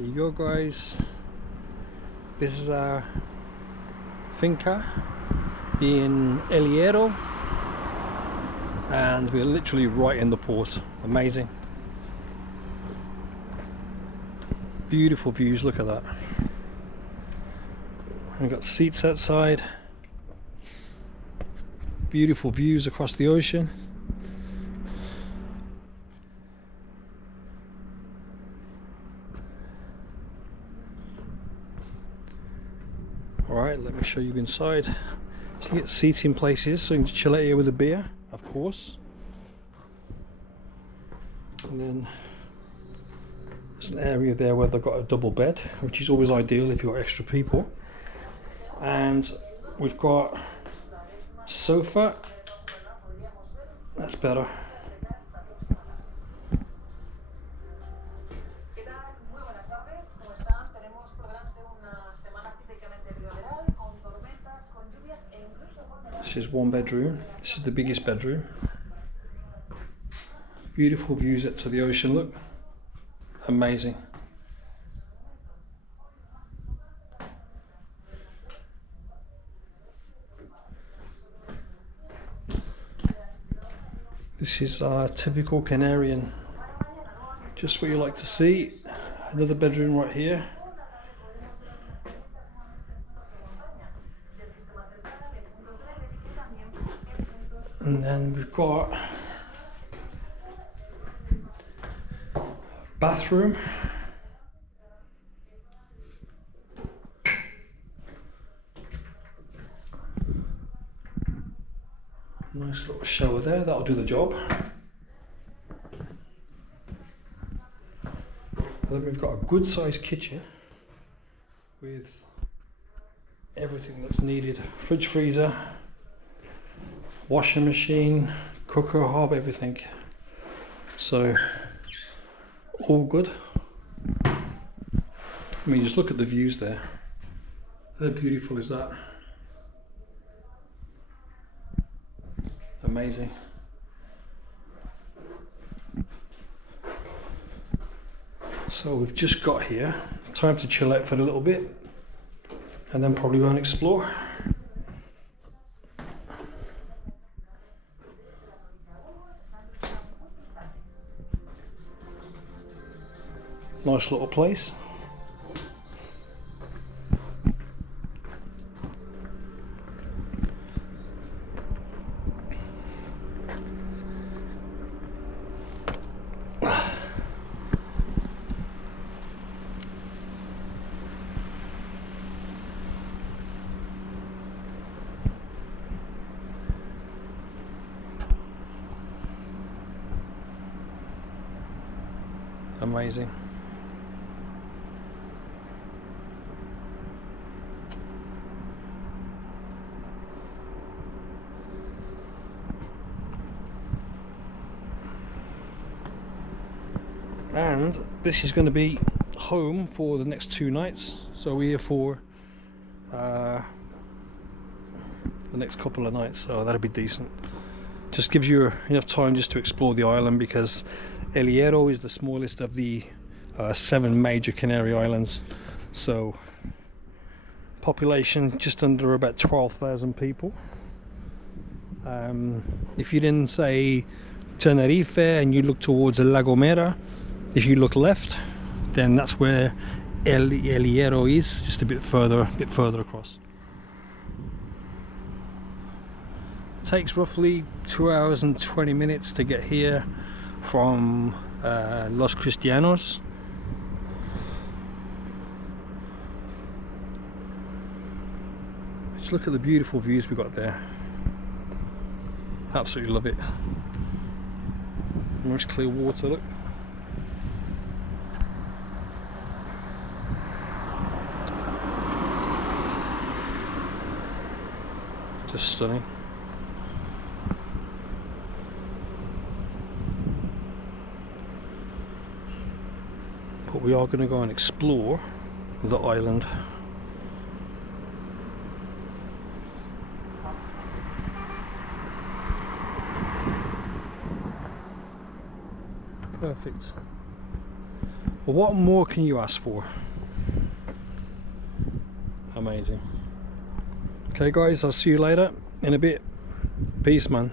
Here you go, guys. This is our Finca in Hierro, and we're literally right in the port. Amazing. Beautiful views, look at that. We've got seats outside. Beautiful views across the ocean. Alright, let me show you inside. So you get seating places, so you can chill out here with a beer, of course. And then there's an area there where they've got a double bed, which is always ideal if you've got extra people. And we've got sofa. That's better. This is one bedroom. This is the biggest bedroom. Beautiful views up to the ocean, look. Amazing. This is our typical Canarian. Just what you like to see. Another bedroom right here. And then we've got bathroom. Nice little shower there, that'll do the job. And then we've got a good sized kitchen with everything that's needed. Fridge, freezer, washing machine, cooker hob, everything. So all good. I mean, just look at the views there. How beautiful is that? Amazing. So we've just got here. Time to chill out for a little bit and then probably go and explore. Nice little place. Amazing. And this is going to be home for the next 2 nights, so we're here for the next couple of nights, so that'll be decent. Just gives you enough time just to explore the island, because El Hierro is the smallest of the 7 major Canary Islands, so population just under about 12,000 people. If you're in, say, Tenerife and you look towards La Gomera, if you look left, then that's where El Hierro is, just a bit further across. It takes roughly 2 hours and 20 minutes to get here from Los Cristianos. Just look at the beautiful views we got there. Absolutely love it. Nice clear water, look. Just stunning. But we are going to go and explore the island. Perfect. Well, what more can you ask for? Amazing. Okay guys, I'll see you later in a bit. Peace, man.